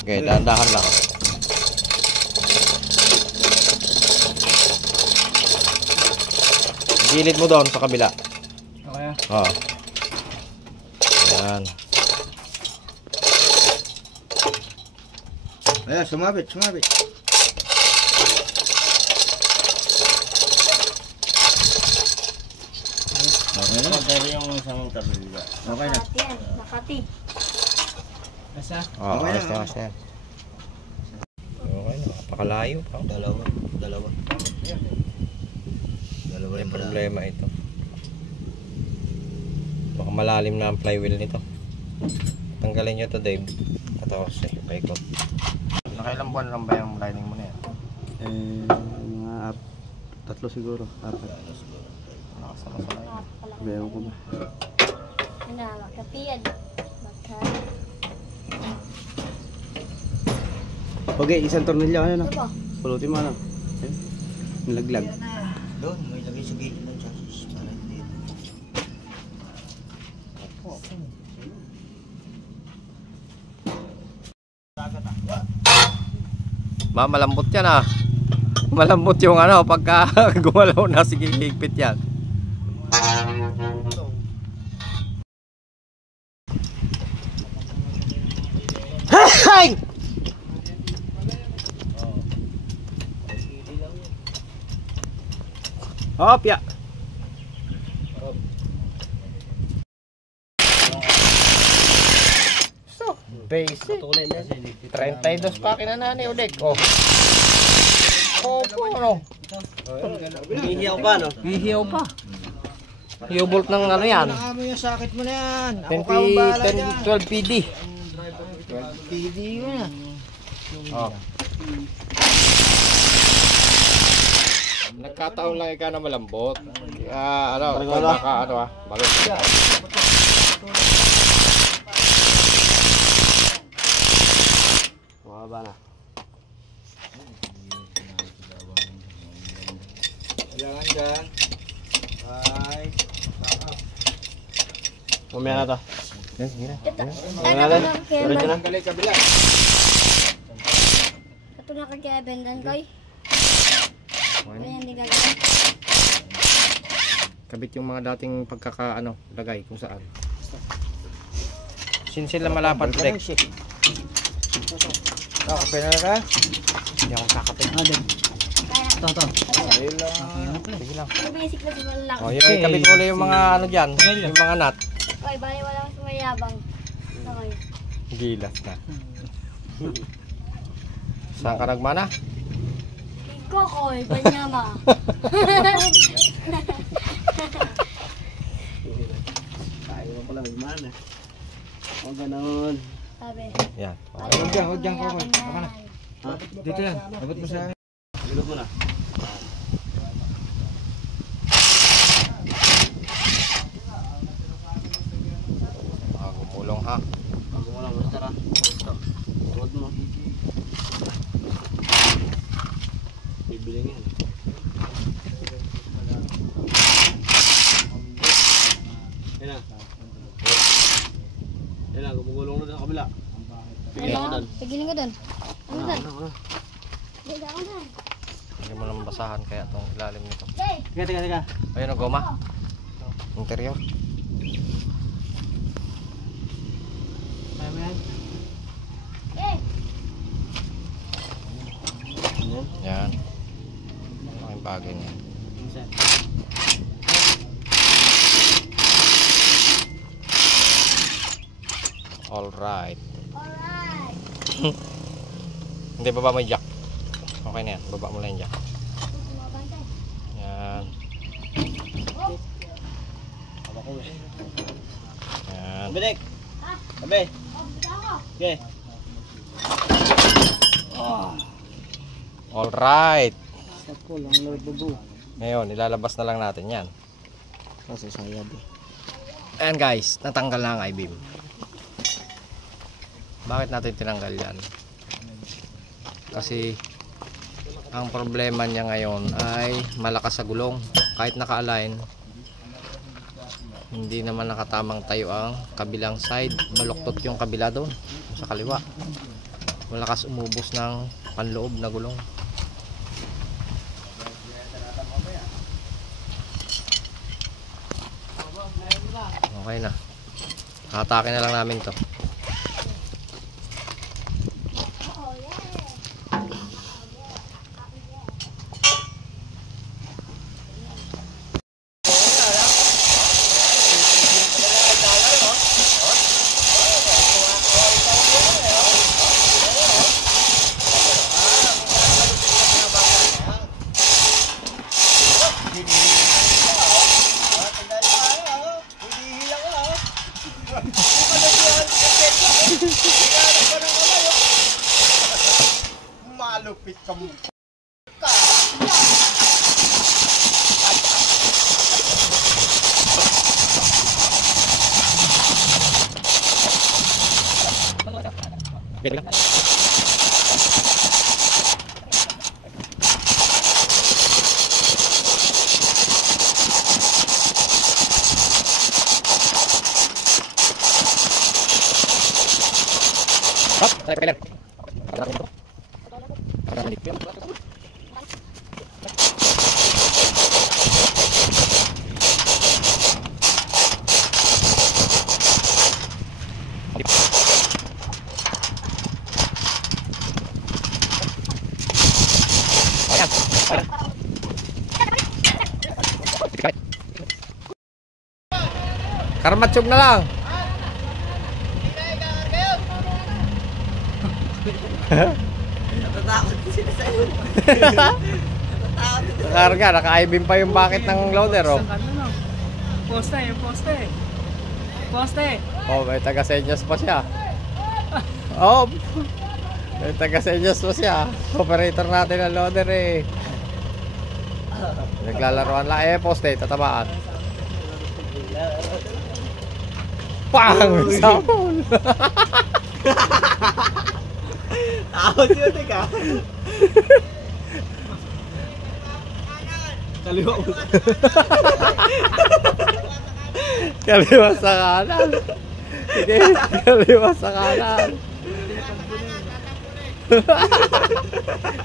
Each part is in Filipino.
Okay, dahan-dahan lang. Gilid mo doon sa kabila. Okay. Oo. Ayan. Ayan, sumabit. Okay na. Pero yung isang tabila. Okay na. Makati. Asa? Oo, Okay ayos na. na, ayos na. Okay na, napakalayo pa. Dalawa. May problema ito. Baka malalim na ang flywheel nito. Tanggalin nyo to, Dave. Tapos paikot. Nakailang buwan lang ba yung lining mo na yan? Mga 3 siguro. 4. Nakasama-sama yun. Bayaw ko ba? Ano, makatiyan. Okay, isang tornilyo. Ano na? Ito ba? Pulutin mo na. Nilaglag. Doon, may lagay sa gilid ng chassis. Para hindi. Malambot yan ah. Malambot yung ano pagka gumalaw na, sige higpit yan. Hay! Hop ya. So, basic. 32 pa kinanani ulit. Oh. Opo, ano? Hihiyaw pa, no? Hihiyaw pa. Hihiyaw bolt ng ano yan? Nakamo yung sakit mo na yan. 12 PD. 12 PD yun na. Oh. Nagkataon lang ikaw na malambot. Ano, baka ano ah. Bakit? Baba na. Kailangan dyan. Ay. Mamaya na to. Yes, gira. Ano ko lang kaya ba? Galing kabila. Ito na kaya bendan koy. Ayan, hindi gagawin. Kabit yung mga dating pagkakaano, lagay kung saan. Sinsil na malapad direct. Kakapin na ka? Hindi ako kakapit. Kaya, Sige lang. ito basic na sa malaki. Oh, yung kabit mo yung mga ano dyan, yung mga nut. Koy, bali wala mas mayabang. Okay. Gilas na. Saan ka nagmana? Iko koy, banyama. Tayo ko lang man eh. O ganon. Sabi. Yan. Huwag dyan ko. Baka na. Dito yan. Abot mo sa akin. Ilog mo na. Gumulong ha. Bago mo lang. Basta ra. Basta. Tuwad mo. Bibiling yan. Yan na. Yan na. Gumugulong na sa kabila. Pigilan ko doon. Ano doon? Ano? Hindi ako doon. Hindi mo naman basahan kaya itong ilalim nito. Okay. Teka. Ayun ang goma. Interior. Kaya mo yan? Okay. Yan. Ang bagay niya. Isa. Alright. Alright. Hindi, baba mo yung jack. Okay na yan. Baba mo lang yung jack. Mabantay. Yan. Yan. Bilik! Sabi! Oh, bigyan ako. Okay. Alright. Sako lang Lord Bubu. Ngayon, ilalabas na lang natin yan. Kasi sayad eh. Ayan guys, natanggal na ang I-beam. Bakit natin tinanggal yan? Kasi ang problema niya ngayon ay malakas sa gulong. Kahit naka-align, hindi naman nakatamang tayo ang kabilang side. Baluktot yung kabila doon sa kaliwa. malakas umubos ng panloob na gulong. Okay na. Hatakin na lang namin to. Malupit ka mo. Hop, tayo pa kailan. Karmatsog na lang. Natatakot sila sa iyo. Nakarga, naka-I-beam pa yung bucket ng loader, oh. Poste, yung poste. Poste. Oh, may taga-senyas pa siya. Oh, may taga-senyas pa siya. Operator natin ang loader, eh. Naglalaroan lang, eh, poste, tatabaan. Pang! Sapon! Takot yun, teka. Kaliwa mo. Kaliwa sa kanan. Sige, kaliwa sa kanan.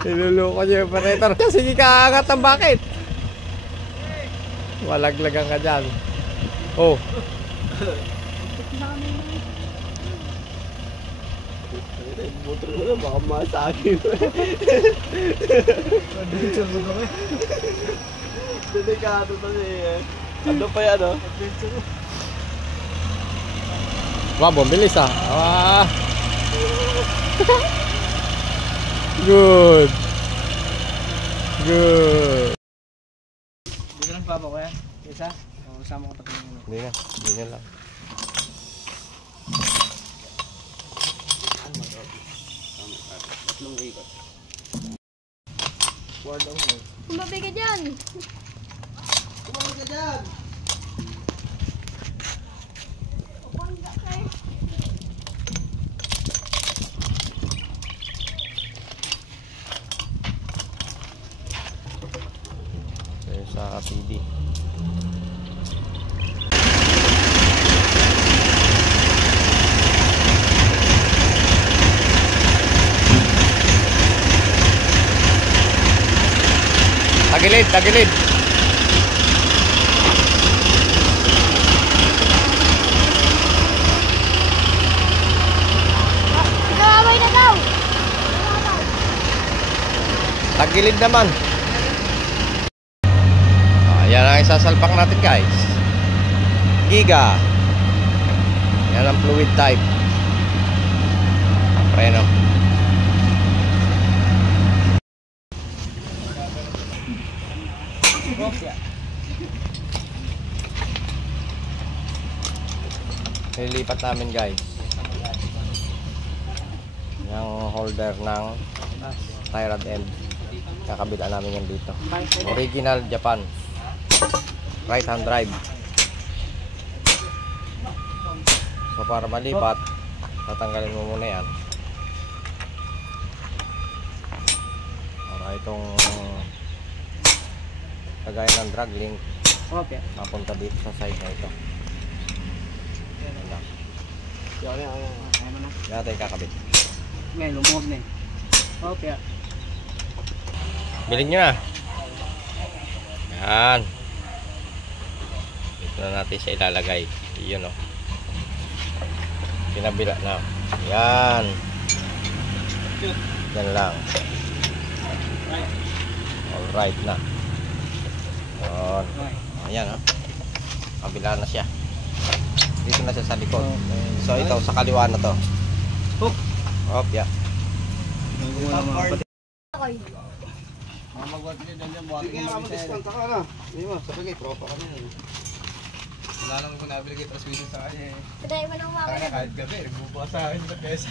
Niluloko niyo yung operator. Sige ka, angat ang bakit? Walaglagan ka dyan. Oh. Motor ko na, baka masakit. Adventure mo kami. Delikado to eh. Ano pa yan, oh? Adventure. Wow, bilis ah. Ah. Good. Good. Hindi ka lang papa ko yan. Isa? O kasama ko tapos mo. Hindi na, ganyan lang. Tatlong ikot. Ward out mo. Kumabi ka dyan. Kumawag ka dyan! Kaya sa PD. Tagilid, tagilid. Nagawaway na daw. Tagilid naman. Yan ang isasalpak natin, guys. Giga. Yan ang fluid type. Preno. Nilipat namin, guys, yung holder ng tie rod end. Kakabila namin yan dito. Original Japan. Right hand drive. So para malipat, tatanggalin mo muna yan. Para itong kagaya ng drag link Okay. mapunta dito sa side na ito. Yan lang. Yan. Yan natin kakabit. Ngayon, lumuwag na eh. Okay. Bilhin nyo na. Yan. Dito na natin siya ilalagay. Yun o. Pinabila na. Yan. Yan lang. Alright na. Yun. Ayan o. Kabila na siya. Dito na siya sa likod. So ito sa kaliwa na to. Hook. Hop, yeah. Koy. Mamagwat niyo dyan yan. Sige nga, mag-discount ka na. Hindi mo, sabi kayo, tropa ka na. Wala lang ko nabili kay transmission sa kanya eh. Patay mo nang mama. Kahit gabi, nagbubuka sa akin sa pesa.